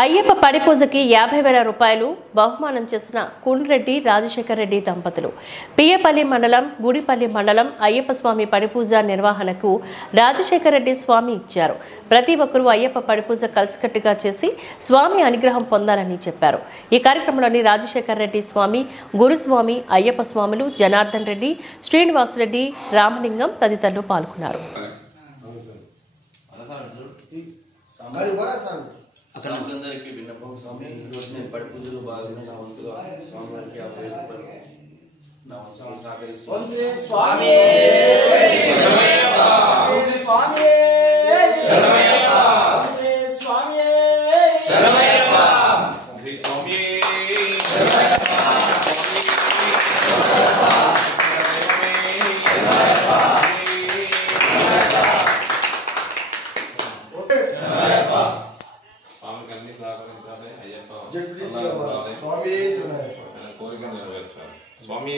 అయ్యప్ప పడిపూజకి 50,000 రూపాయలు బహుమానం చేసిన కుండ్రెడ్డి రాజశేఖర్ రెడ్డి దంపతులు పియ్యపల్లి మండలం గుడిపల్లి మండలం అయ్యప్ప స్వామి పడిపూజ నిర్వహణకు రాజశేఖర్ రెడ్డి స్వామి ఇచ్చారు. ప్రతి ఒక్కరూ అయ్యప్ప పడిపూజ కలిసికట్టుగా చేసి స్వామి అనుగ్రహం పొందాలని చెప్పారు. ఈ కార్యక్రమంలోని రాజశేఖర్ రెడ్డి స్వామి, గురుస్వామి, అయ్యప్ప స్వాములు, జనార్దన్ రెడ్డి, శ్రీనివాస్ రెడ్డి, రామలింగం తదితరులు పాల్గొన్నారు. అందరికీ విన్నపం స్వామి, ఈరోజు నేను పడి పూజలు బాగానే నా వంతుగా స్వామివారికి 50,000 రూపాయలు నా వంతుగా సహకరిస్తున్నాను. స్వామి కోరిక నెరవేర్చాలి. స్వామి